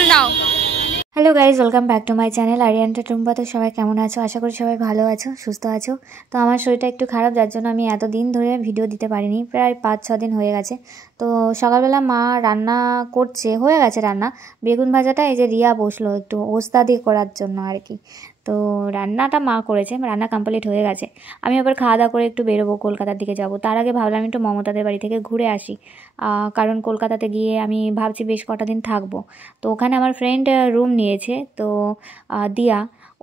ফুল নাও। Hello guys, welcome back to my channel আরিয়ান্টা টুম্পা। তো সবাই কেমন আছো? আশা করি সবাই ভালো আছো, সুস্থ আছো। তো আমার শরীরটা একটু খারাপ, যার জন্য আমি এতদিন ধরে ভিডিও দিতে পারিনি, প্রায় 5-6 দিন হয়ে গেছে। তো সকালবেলা মা রান্না করছে, হয়ে গেছে রান্না। বেগুন ভাজাটা এই যে রিয়া বসলো একটু ওস্তাদি করার জন্য আর কি। তো রান্নাটা মা করেছে, রান্না কমপ্লিট হয়ে গেছে। আমি আবার খাওয়া দাওয়া করে একটু বেরোবো, কলকাতার দিকে যাব। তার আগে ভাবলাম একটু মমতাদের বাড়ি থেকে ঘুরে আসি, কারণ কলকাতাতে গিয়ে আমি ভাবছি বেশ কটা দিন থাকবো। তো ওখানে আমার ফ্রেন্ড রুম নিয়েছে, তো দিয়া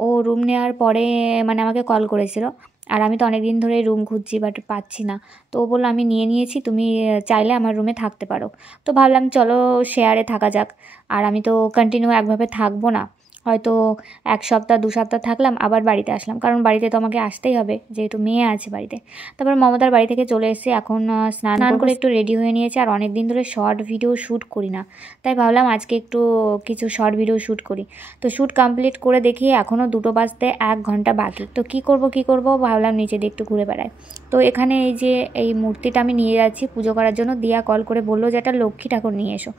ও রুম নেওয়ার পরে মানে আমাকে কল করেছিল। আর আমি তো অনেক দিন ধরে রুম খুঁজছি, বাট পাচ্ছি না। তো ও বললো আমি নিয়ে নিয়েছি, তুমি চাইলে আমার রুমে থাকতে পারো। তো ভাবলাম চলো শেয়ারে থাকা যাক। আর আমি তো কন্টিনিউ একভাবে থাকবো না, হয়তো 1 সপ্তাহ 2 সপ্তাহ থাকলাম, আবার বাড়িতে আসলাম, কারণ বাড়িতে তো আমাকে আসতেই হবে, যেহেতু মেয়ে আছে বাড়িতে। তারপর মমতার বাড়ি থেকে চলে এসেছি, এখন স্নান করে একটু রেডি হয়ে নিয়েছি। আর অনেক দিন ধরে শর্ট ভিডিও শ্যুট করি না, তাই ভাবলাম আজকে একটু কিছু শর্ট ভিডিও শ্যুট করি। তো শ্যুট কমপ্লিট করে দেখি এখনও 2টো বাজতে 1 ঘন্টা বাকি। তো কি করব ভাবলাম নিচে দিয়ে একটু ঘুরে বেড়াই। তো এখানে এই যে এই মূর্তিটা আমি নিয়ে যাচ্ছি পুজো করার জন্য। দিয়া কল করে বললো যে একটা লক্ষ্মী ঠাকুর নিয়ে এসো।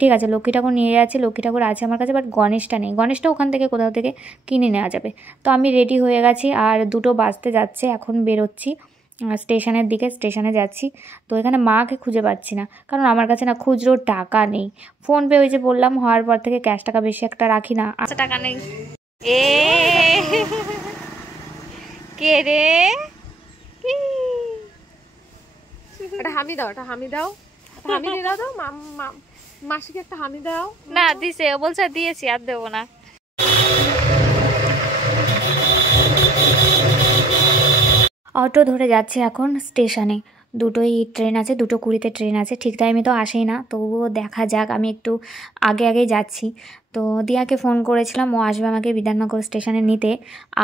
ঠিক আছে, লক্ষ্মী ঠাকুর নিয়ে যাচ্ছি। লক্ষ্মী ঠাকুর আছে আমার কাছে, বাট গণেশটা নেই। গণেশটা ওখান থেকে কোথাও থেকে কিনে নেওয়া যাবে। তো আমি রেডি হয়ে গেছি, আর 2টো বাজতে যাচ্ছে, এখন বেরোচ্ছি স্টেশনের দিকে, স্টেশনে যাচ্ছি। তো এখানে মাকে খুঁজে পাচ্ছি না, কারণ আমার কাছে না খুচরো টাকা নেই। ফোনপে ওই যে বললাম হওয়ার পর থেকে ক্যাশ টাকা বেশি একটা রাখি না, টাকা নেই। এ কে রে? একটা হামি দাও, একটা হামি দাও, হামি দিয়ে দাও তো মাসিকে একটা হামি দাও। না দিছে, ও বলছে দিয়েছি, আর দেবো না। অটো ধরে যাচ্ছে এখন স্টেশনে। 2টোই ট্রেন আছে, 2:20-তে ট্রেন আছে। ঠিক টাইমে তো আসেই না, তবুও দেখা যাক, আমি একটু আগে যাচ্ছি। তো দিয়াকে ফোন করেছিলাম, ও আসবে আমাকে বিধাননগর স্টেশনে নিতে।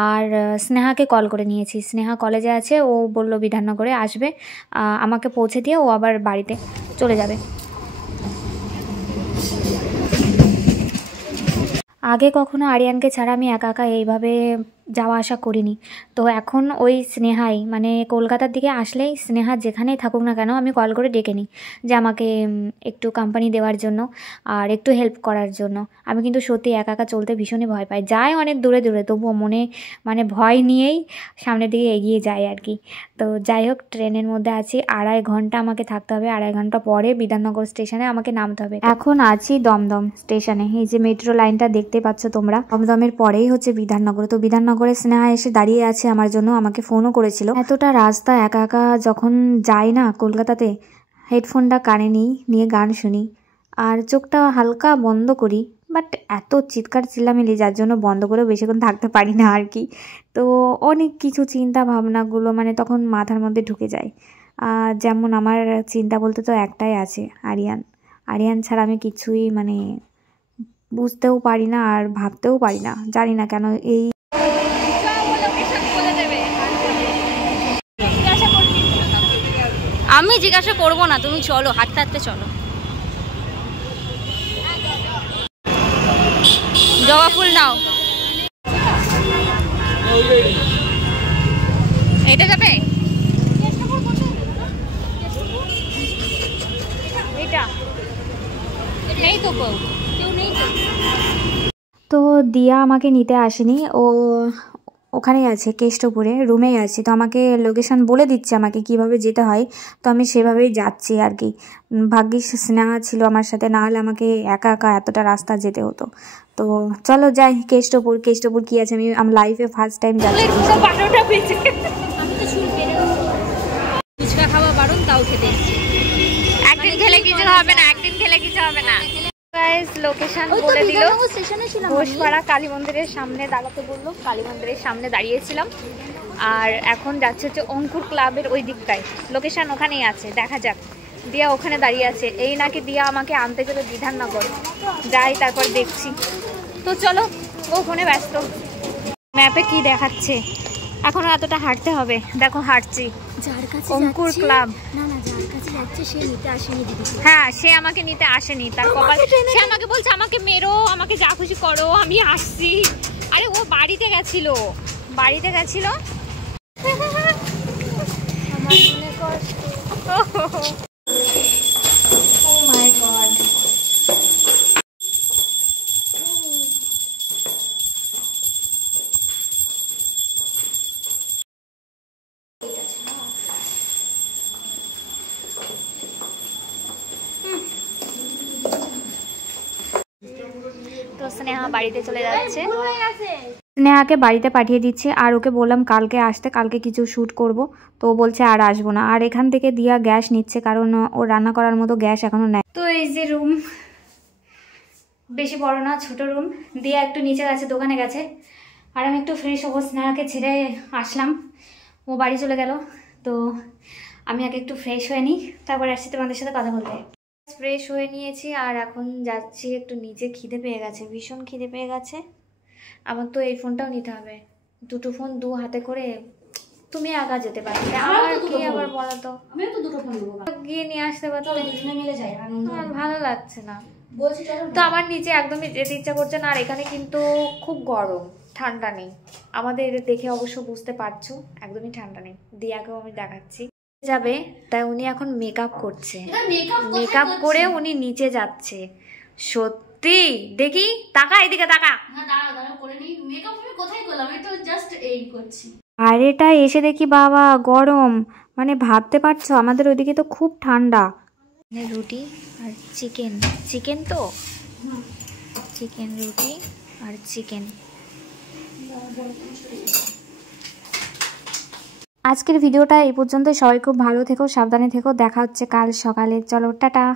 আর স্নেহাকে কল করে নিয়েছি, স্নেহা কলেজে আছে, ও বলল বিধাননগরে আসবে, আমাকে পৌঁছে দিয়ে ও আবার বাড়িতে চলে যাবে। আগে কখনো আরিয়ানকে ছাড়া আমি একা একা এইভাবে যাওয়া আসা করিনি। তো এখন ওই স্নেহাই, মানে কলকাতার দিকে আসলেই স্নেহা যেখানেই থাকুক না কেন আমি কল করে ডেকে নিই, যে আমাকে একটু কোম্পানি দেওয়ার জন্য আর একটু হেল্প করার জন্য। আমি কিন্তু সত্যি একা একা চলতে ভীষণই ভয় পাই, যাই অনেক দূরে তবুও মনে মানে ভয় নিয়েই সামনের দিকে এগিয়ে যায় আর কি। তো যাই হোক, ট্রেনের মধ্যে আছি, 2.5 ঘন্টা আমাকে থাকতে হবে। 2.5 ঘন্টা পরে বিধাননগর স্টেশনে আমাকে নামতে হবে। এখন আছি দমদম স্টেশনে, এই যে মেট্রো লাইনটা দেখতে পাচ্ছ তোমরা, দমদমের পরেই হচ্ছে বিধাননগর। তো বিধাননগরে স্নেহা এসে দাঁড়িয়ে আছে আমার জন্য, আমাকে ফোনও করেছিল। এতটা রাস্তা একা একা যখন যাই না কলকাতাতে, হেডফোনটা কানে নিয়ে গান শুনি, আর চোখটা হালকা বন্ধ করি, বাট এত চিৎকার চিল্লামিলি যার জন্য বন্ধ করেও বেশিক্ষণ থাকতে পারি না আর কি। তো অনেক কিছু চিন্তা ভাবনাগুলো মানে তখন মাথার মধ্যে ঢুকে যায়। যেমন আমার চিন্তা বলতে তো একটাই আছে, আরিয়ান ছাড়া আমি কিছুই মানে বুঝতেও পারি না আর ভাবতেও পারি না, জানি না কেন। এই আমি জিজ্ঞাসা করবো না, তুমি চলো, হাঁটতে হাঁটতে চলো। জবা ফুল নাও। এটা যাবে, এটা নেই তো, কেউ নেই তো। তো দিয়া আমাকে নিতে আসেনি, ও ওখানেই আছে কেষ্টপুরে, রুমেই আছে। তো আমাকে লোকেশন বলে দিচ্ছে আমাকে কিভাবে যেতে হয়, তো আমি সেভাবেই যাচ্ছি আর কি। ভাগ্যিস স্নেহা ছিল আমার সাথে, না হলে আমাকে একা একা এতটা রাস্তা যেতে হতো। তো চলো যাই কেষ্টপুর কি আছে, আমি লাইফে ফার্স্ট টাইম যাচ্ছি। ফুচকা খাওয়া বারণ, তাও খেতে একদিন খেলে কিছু হবে না, লোকেশন বলে দিল, ঘোষপাড়া কালী মন্দিরের সামনে দাঁড়াতে বললো। কালী মন্দিরের সামনে দাঁড়িয়েছিলাম, আর এখন যাচ্ছে হচ্ছে অঙ্কুর ক্লাবের ওই দিকটায়। লোকেশন ওখানেই আছে, দেখা যাক। দিয়া ওখানে দাঁড়িয়ে আছে, এই নাকি দিয়া আমাকে আনতে যাবে বিধাননগর। যাই তারপর দেখছি। তো চলো, ও ফোনে ব্যস্ত। ম্যাপে কি দেখাচ্ছে, এখনো এতটা হাঁটতে হবে, দেখো হাঁটছি। অঙ্কুর ক্লাব, হ্যাঁ সে আমাকে নিতে আসেনি, তার কপাল। সে আমাকে বলছে আমাকে মেরো, আমাকে যা খুশি করো, আমি আসছি। আরে ও বাড়িতে গেছিল। স্নেহা বাড়িতে চলে যাচ্ছে। স্নেহাকে বাড়িতে পাঠিয়ে দিচ্ছি, আর ওকে বললাম কালকে আসতে, কালকে কিছু শ্যুট করব। তো ও বলছে আর আসবো না। আর এখান থেকে দিয়া গ্যাস নিচ্ছে, কারণ ও রান্না করার মতো গ্যাস এখনো নেয়। তো এই যে রুম, বেশি বড় না, ছোট রুম। দিয়া একটু নিচে গেছে, দোকানে গেছে, আর আমি একটু ফ্রেশ হবো। স্নেহাকে ছেড়ে আসলাম, ও বাড়ি চলে গেল। তো আমি আগে একটু ফ্রেশ হয়ে নিই, তারপর আসছি তোমাদের সাথে কথা বলতে। ফ্রেশ হয়ে নিয়েছি আর এখন যাচ্ছি একটু নিচে। খিদে পেয়ে গেছে, ভীষণ খিদে পেয়ে গেছে। আমার তো এই ফোনটাও নিতে হবে, দুটো ফোন দু হাতে করে তুমি আগা যেতে পারবে। আমার কি আবার বলো তো, আমিও তো দুটো ফোন নেবো, গিয়ে নিয়ে আসতে পারতো, মিলে যায়। আমার ভালো লাগছে না তো, আমার নিচে একদমই যেতে ইচ্ছা করছে না। আর এখানে কিন্তু খুব গরম, ঠান্ডা নেই। আমাদের দেখে অবশ্য বুঝতে পারছো একদমই ঠান্ডা নেই। দিয়াকেও আমি দেখাচ্ছি যাবে, তাই উনি এখন মেকআপ করছে। মেকআপ করে উনি নিচে যাচ্ছে। সত্যি দেখি, তাকা এদিকে তাকা। আর এটা এসে দেখি বাবা গরম, মানে ভাবতে পারছো আমাদের ওইদিকে তো খুব ঠান্ডা। রুটি আর চিকেন, চিকেন তো চিকেন, রুটি আর চিকেন। আজকের ভিডিওটা এই পর্যন্ত। সবাই খুব ভালো থেকো, সাবধানে থেকো। দেখা হচ্ছে কাল সকালে। চলো টাটা।